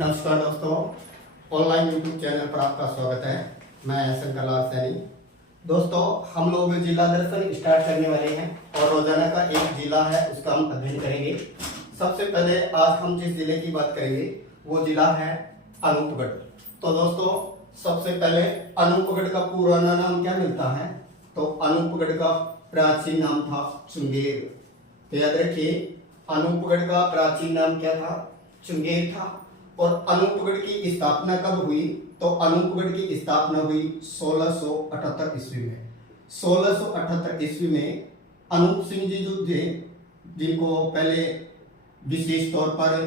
नमस्कार दोस्तों, online YouTube channel पर आपका स्वागत है। मैं शंकर लाल सैनी। दोस्तों, हम लोग जिला दर्शन स्टार्ट करने वाले हैं और रोजाना का एक जिला है उसका हम अध्ययन करेंगे। सबसे पहले आज हम जिस जिले की बात करेंगे वो जिला है अनूपगढ़। तो दोस्तों, सबसे पहले अनूपगढ़ का पुराना नाम क्या मिलता है? तो अनूपगढ़ का प्राचीन नाम था चुंगेर। तो याद रखिए, अनूपगढ़ का प्राचीन नाम क्या था? चुंगेर था। और अनूपगढ़ की स्थापना कब हुई? तो अनूपगढ़ की स्थापना हुई 1678 ईस्वी में। 1678 ईस्वी में अनूप सिंह जी जो थे, जिनको पहले विशेष तौर पर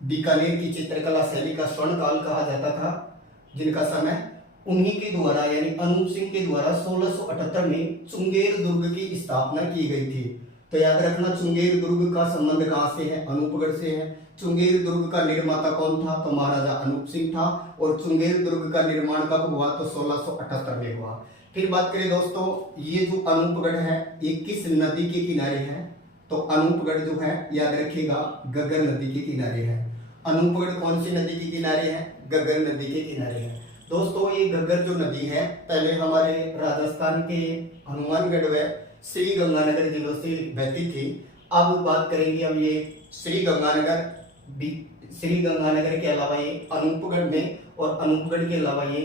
बीकानेर की चित्रकला शैली का स्वर्ण काल कहा जाता था, जिनका समय उन्हीं के द्वारा यानी अनूप सिंह के द्वारा 1678 में चुंगेर दुर्ग की स्थापना की गई थी। तो याद रखना, चुंगेर दुर्ग का संबंध कहां से है? अनूपगढ़ से है। चुंगेर दुर्ग का निर्माता कौन था? तो महाराजा अनूप सिंह था। और चुंगेर दुर्ग का निर्माण कब हुआ? तो 1678 में हुआ। फिर बात करें दोस्तों, ये जो अनूपगढ़ है ये किस नदी के किनारे है? तो अनूपगढ़ जो है, याद रखिएगा, गगर नदी के किनारे है। अनूपगढ़ कौन सी नदी के किनारे है? गगर नदी के किनारे है। दोस्तों, ये गगर जो नदी है पहले हमारे राजस्थान के हनुमानगढ़ व श्री गंगानगर जिलों से बहती थी। अब बात करेंगे हम ये श्री गंगानगर के अलावा ये अनूपगढ़ में, और अनूपगढ़ के अलावा ये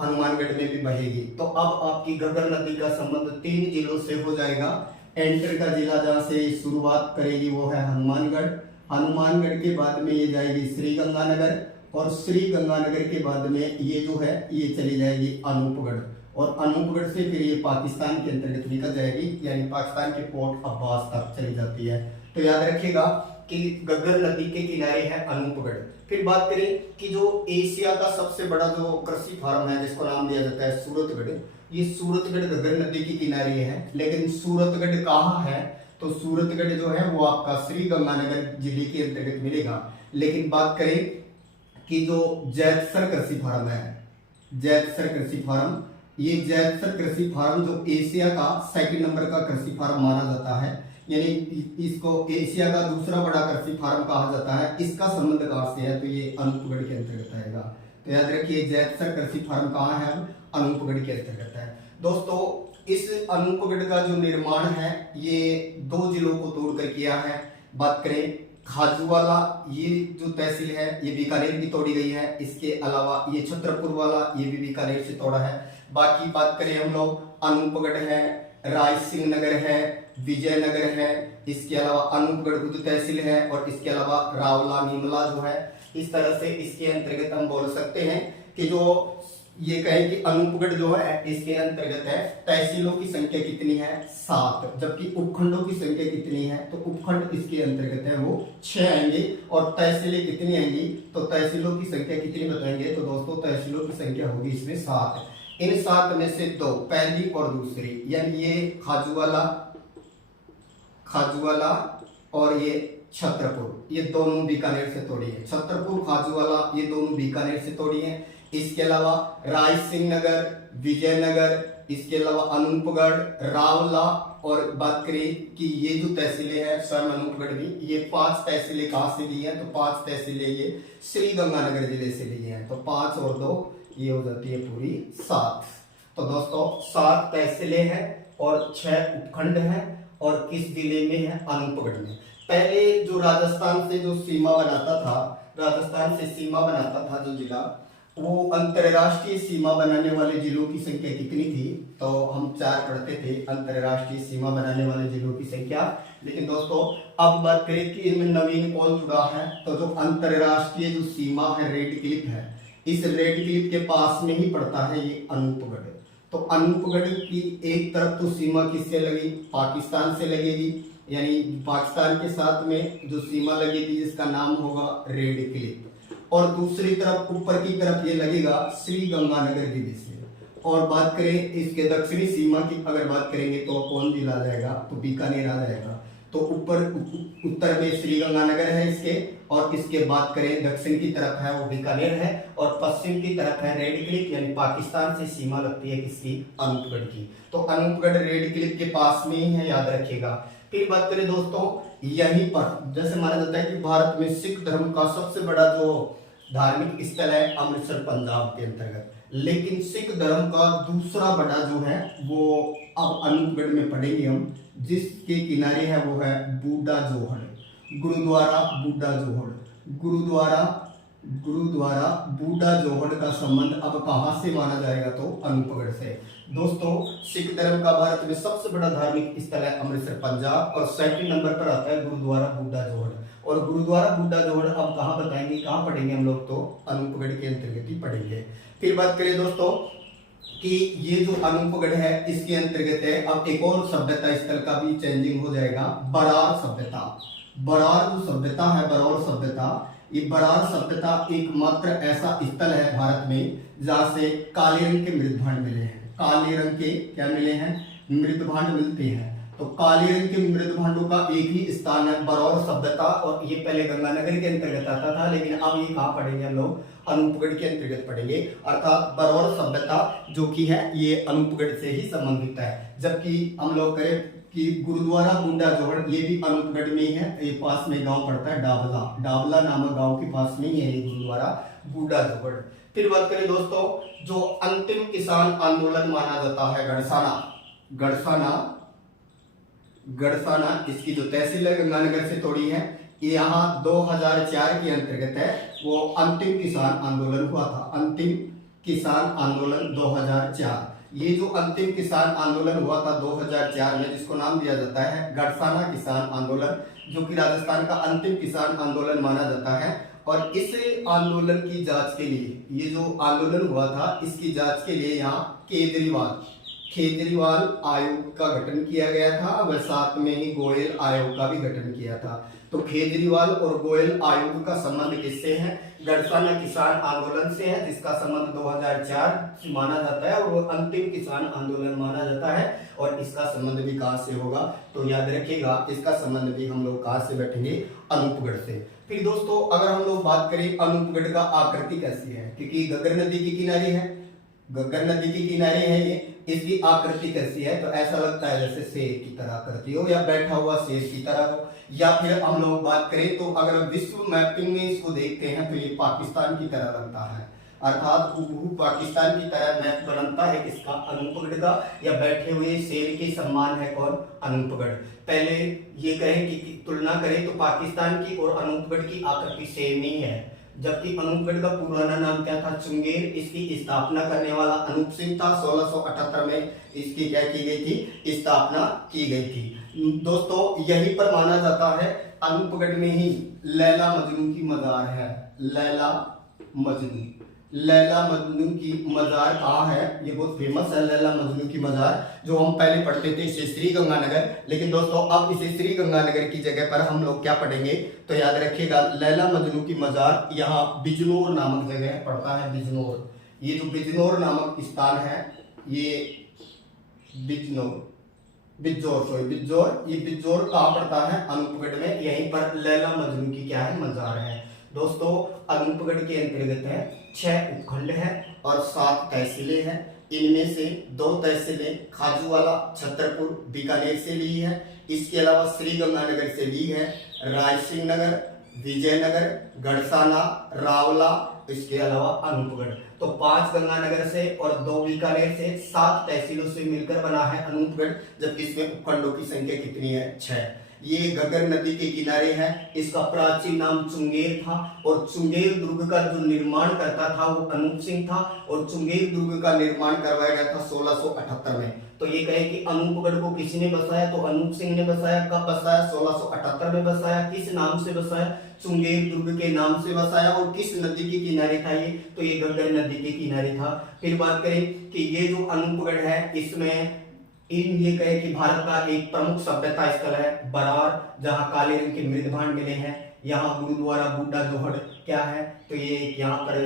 हनुमानगढ़ में भी बहेगी। तो अब आपकी गगर नदी का संबंध 3 जिलों से हो जाएगा। एंटर का जिला जहाँ से शुरुआत करेगी वो है हनुमानगढ़। हनुमानगढ़ के बाद में ये जाएगी श्री गंगानगर, और श्री गंगानगर के बाद में ये जो है ये चली जाएगी अनूपगढ़, और अनूपगढ़ से फिर ये पाकिस्तान के अंतर्गत निकल जाएगी, यानी पाकिस्तान के पोर्ट अब्बास तक चली जाती है। तो याद रखिएगा कि गगर नदी के किनारे है अनूपगढ़। फिर बात करें कि जो एशिया का सबसे बड़ा जो कृषि फार्म है जिसको नाम दिया जाता है सूरतगढ़, ये सूरतगढ़ गगर नदी के किनारे है। लेकिन सूरतगढ़ कहाँ है? तो सूरतगढ़ जो है वो आपका श्री गंगानगर जिले के अंतर्गत मिलेगा। लेकिन बात करें कि जो जैतसर कृषि फार्म है, जैतसर कृषि फार्म, ये जैतसर कृषि फार्म जो एशिया का 2nd नंबर का कृषि फार्म माना जाता है, यानी इसको एशिया का दूसरा बड़ा कृषि फार्म कहा जाता है। इसका संबंध कहां से है? तो ये अनूपगढ़ के अंतर्गत आएगा। तो याद रखिए, जैतसर कृषि फार्म कहाँ है? अनूपगढ़ के अंतर्गत है। दोस्तों, इस अनूपगढ़ का जो निर्माण है ये 2 जिलों को तोड़कर किया है। बात करें खाजूवाला, ये जो तहसील है ये बीकानेर की तोड़ी गई है। इसके अलावा ये छतरपुर वाला, ये भी बीकानेर से तोड़ा है। बाकी बात करें हम लोग, अनूपगढ़ है, राय सिंह नगर है, विजयनगर है, इसके अलावा अनूपगढ़ उप तहसील है, और इसके अलावा रावला नीमला जो है। इस तरह से इसके अंतर्गत हम बोल सकते हैं कि जो ये कहें कि अनूपगढ़ जो है इसके अंतर्गत है। तहसीलों की संख्या कितनी है? 7। जबकि उपखंडों की संख्या कितनी है? तो उपखंड इसके अंतर्गत है वो 6 आएंगे। और तहसीलें कितनी आएंगी? तो तहसीलों की संख्या कितनी बताएंगे? तो दोस्तों, तहसीलों की संख्या होगी इसमें 7। इन 7 में से 2, पहली और दूसरी, यानी ये खाजूवाला और ये छतरपुर, ये दोनों बीकानेर से तोड़ी है। छतरपुर, खाजूवाला, ये दोनों बीकानेर से तोड़ी है। इसके अलावा राय सिंह नगर, विजयनगर, इसके अलावा अनूपगढ़, रावला, और बात करें कि ये जो तहसीलें हैं स्वयं अनूपगढ़ भी, ये 5 तहसीलें कहाँ से ली हैं? तो 5 तहसीलें ये श्री गंगानगर जिले से ली हैं। तो 5 और 2 ये हो जाती है पूरी 7। तो दोस्तों, 7 तहसीलें हैं और 6 उपखंड हैं, और किस जिले में है? अनूपगढ़ में। पहले जो राजस्थान से जो सीमा बनाता था, राजस्थान से सीमा बनाता था जो जिला, वो अंतरराष्ट्रीय सीमा बनाने वाले जिलों की संख्या कितनी थी? तो हम 4 पढ़ते थे अंतरराष्ट्रीय सीमा बनाने वाले जिलों की संख्या। लेकिन दोस्तों, अब बात करें कि इनमें नवीन कौन जुड़ा है? तो जो अंतरराष्ट्रीय जो सीमा है, रेड क्लिफ है, इस रेड क्लिफ के पास में ही पड़ता है ये अनूपगढ़। तो अनूपगढ़ की एक तरफ तो सीमा किससे लगी? पाकिस्तान से लगेगी, यानी पाकिस्तान के साथ में जो सीमा लगेगी जिसका नाम होगा रेड क्लिफ, और दूसरी तरफ ऊपर की तरफ ये लगेगा श्री गंगानगर जिले से। और बात करें इसके दक्षिणी सीमा की अगर बात करेंगे तो कौन जिला आ जाएगा? तो बीकानेर आ जाएगा। तो ऊपर उत्तर में श्री गंगानगर है इसके, और इसके बात करें दक्षिण की तरफ है वो बीकानेर है, और पश्चिम की तरफ है रेड क्लिफ, यानी पाकिस्तान से सीमा लगती है किसकी? अनूपगढ़ की। तो अनूपगढ़ रेड क्लिफ के पास में ही है, याद रखिएगा। फिर बात करें दोस्तों, यहीं पर जैसे माना जाता है कि भारत में सिख धर्म का सबसे बड़ा जो धार्मिक स्थल है अमृतसर पंजाब के अंतर्गत। लेकिन सिख धर्म का दूसरा बड़ा जो है वो अब अनूपगढ़ में पढ़ेंगे हम, जिसके किनारे है वो है बूढ़ा जोहड़, गुरुद्वारा बूढ़ा जोहड़। गुरुद्वारा बूढ़ा जोहड़ का संबंध अब कहाँ से माना जाएगा, तो अनूपगढ़ से। दोस्तों, सिख धर्म का भारत में सबसे बड़ा धार्मिक स्थल है अमृतसर पंजाब, और सेकंड नंबर पर आता है गुरुद्वारा बूढ़ा जोहड़। और गुरुद्वारा बूढ़ा जोहड़ अब कहाँ बताएंगे, कहाँ पढ़ेंगे हम लोग, तो अनूपगढ़ के अंतर्गत ही पढ़ेंगे। फिर बात करें दोस्तों कि ये जो अनूपगढ़ है इसके अंतर्गत है, अब एक और सभ्यता स्थल का भी चेंजिंग हो जाएगा, बरार सभ्यता। बरार जो सभ्यता है, बरौर सभ्यता, ये बरार सभ्यता एकमात्र ऐसा स्थल है भारत में जहाँ से काले रंग के मृदभांड मिले हैं। काले रंग के क्या मिले हैं, मृदभांड मिलते हैं। तो काले रंग के मृदभांडों का एक ही स्थान है बरौर सभ्यता, और ये पहले गंगानगर के अंतर्गत आता था, लेकिन अब ये कहाँ पढ़ेंगे हम लोग, अनूपगढ़ के अंतर्गत पढ़ेंगे। अर्थात बरौर सभ्यता जो की है ये अनूपगढ़ से ही संबंधित है। जबकि हम लोग करें कि गुरुद्वारा बूढ़ा जोहड़ ये भी अनूपगढ़ में ही है, ये पास में गांव पड़ता है डाबला, डाबला नामक गांव के पास में ही है ये गुरुद्वारा बूढ़ा जोहड़। फिर बात करें दोस्तों, जो अंतिम किसान आंदोलन माना जाता है गढ़साना, इसकी जो तहसील है गंगानगर से थोड़ी है, यहाँ 2004 के अंतर्गत है, वो अंतिम किसान आंदोलन हुआ था। अंतिम किसान आंदोलन 2004, ये जो अंतिम किसान आंदोलन हुआ था 2004 में, जिसको नाम दिया जाता है गढ़साना किसान आंदोलन, जो कि राजस्थान का अंतिम किसान आंदोलन माना जाता है। और इस आंदोलन की जांच के लिए, ये जो आंदोलन हुआ था इसकी जांच के लिए यहाँ केजरीवाल आयोग का गठन किया गया था, व साथ में ही गोयल आयोग का भी गठन किया था। तो केजरीवाल और गोयल आयोग का संबंध किससे है, गढ़साना किसान आंदोलन से है, जिसका संबंध 2004 से माना जाता है, और वो अंतिम किसान आंदोलन माना जाता है। और इसका संबंध भी कहाँ से होगा, तो याद रखिएगा, इसका संबंध भी हम लोग कहाँ से बैठेंगे, अनूपगढ़ से। फिर दोस्तों, अगर हम लोग बात करें अनूपगढ़ का आकृति कैसी है, क्योंकि घग्गर नदी के किनारे है, घग्गर नदी के किनारे है ये, इसकी आकृति कैसी है, तो ऐसा लगता है जैसे शेर की तरह आकृति हो, या बैठा हुआ शेर की तरह हो। या फिर हम लोग बात करें तो अगर विश्व मैपिंग में इसको देखते हैं तो ये पाकिस्तान की तरह लगता है, अर्थात हूबहू पाकिस्तान की तरह मैप बनता है इसका, अनूपगढ़ का। या बैठे हुए शेर के सम्मान है कौन, अनूपगढ़। पहले ये कहें कि तुलना करें तो पाकिस्तान की और अनूपगढ़ की आकृति सेम नहीं है, जबकि अनूपगढ़ का पुराना नाम क्या था, चुंगेर। इसकी स्थापना करने वाला अनूप सिंह था, 1678 में इसकी क्या की गई थी, स्थापना की गई थी। दोस्तों, यहीं पर माना जाता है अनूपगढ़ में ही लैला मजनू की मजार है। लैला मजनू की मजार कहाँ है, ये बहुत फेमस है लैला मजनू की मजार, जो हम पहले पढ़ते थे इसे श्री गंगानगर। लेकिन दोस्तों, अब इसे श्री गंगानगर की जगह पर हम लोग क्या पढ़ेंगे, तो याद रखिएगा लैला मजनू की मजार यहाँ बिजनौर नामक जगह पड़ता है, बिजनौर। ये जो बिजनौर नामक स्थान है, ये बिजौर, ये बिजौर कहाँ पड़ता है, अनूपगढ़ में। यहीं पर लैला मजनू की क्या है, मजार है। दोस्तों, अनूपगढ़ के अंतर्गत है 6 उपखंड है और 7 तहसीलें हैं। इनमें से 2 तहसीलें खाजूवाला, छतरपुर, बीकानेर से ली है। इसके अलावा श्री गंगानगर से ली है, रायसिंह नगर, विजयनगर, गढ़साना, रावला, इसके अलावा अनूपगढ़। तो 5 गंगानगर से और 2 बीकानेर से 7 तहसीलों से मिलकर बना है अनूपगढ़, जबकि इसमें उपखंडों की संख्या कितनी है, 6। ये घग्गर नदी के किनारे है। इसका प्राचीन नाम चुंगेर था, और चुंगेर दुर्ग का जो निर्माण करता था वो अनूप सिंह था, और चुंगेर दुर्ग का निर्माण करवाया गया था 1678 में। तो ये कहे कि अनूपगढ़ को किसने बसाया, तो अनूप सिंह ने बसाया। कब बसाया, 1678 में बसाया। किस नाम से बसाया, चुंगेर दुर्ग के नाम से बसाया। और किस नदी के किनारे था ये, तो ये घग्गर नदी के किनारे था। फिर बात करें कि ये जो अनूपगढ़ है, इसमें ये कहे कि भारत का एक प्रमुख सभ्यता स्थल है बरार, जहाँ काले रंग के मृदभांड मिले हैं। यहाँ गुरुद्वारा बूढ़ा जोहड़ क्या है, तो ये यहाँ पर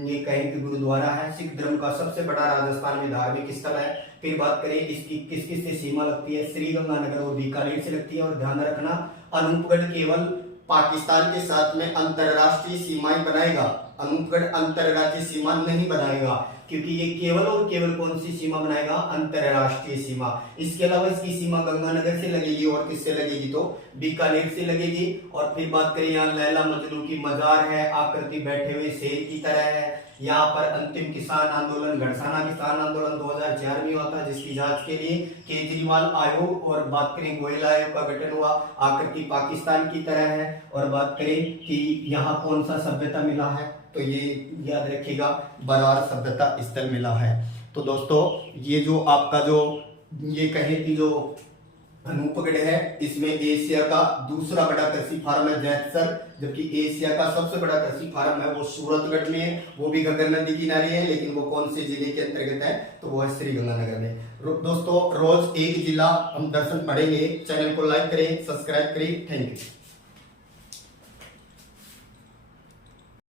ये कहें कि गुरुद्वारा है। सिख धर्म का सबसे बड़ा राजस्थान में धार्मिक स्थल है। फिर बात करें इसकी किस किस से सीमा लगती है, श्री गंगानगर और बीकानेर से लगती है। और ध्यान रखना, अनूपगढ़ केवल पाकिस्तान के साथ में अंतरराष्ट्रीय सीमाएं बनाएगा, अनूपगढ़ अंतरराज्यीय सीमा नहीं बनाएगा, क्योंकि ये केवल और केवल कौन सी सीमा बनाएगा, अंतरराष्ट्रीय सीमा। इसके अलावा इसकी सीमा गंगानगर से लगेगी और किससे लगेगी, तो बीकानेर से लगेगी। और फिर बात करें यहाँ लैला मजनू की मजार है, आकृति बैठे हुए शेर की तरह है। यहाँ पर अंतिम किसान आंदोलन, घड़साना किसान आंदोलन 2004 में हुआ था, जिसकी जांच के लिए केजरीवाल आयोग। और बात करें गोयल आयोग का गठन हुआ, आकृति पाकिस्तान की तरह है। और बात करें कि यहाँ कौन सा सभ्यता मिला है, तो ये याद रखिएगा, बरार सभ्यता स्थल मिला है। तो दोस्तों ये जो आपका जो ये कहे कि जो अनूपगढ़ है, इसमें एशिया का दूसरा बड़ा कृषि फार्म है जैतसर, जबकि एशिया का सबसे बड़ा कृषि फार्म है वो सूरतगढ़ में है, वो भी गंगा नदी किनारे है, लेकिन वो कौन से जिले के अंतर्गत है, तो वो है श्रीगंगानगर में। दोस्तों रोज एक जिला हम दर्शन पढ़ेंगे, चैनल को लाइक करें, सब्सक्राइब करें, थैंक यू।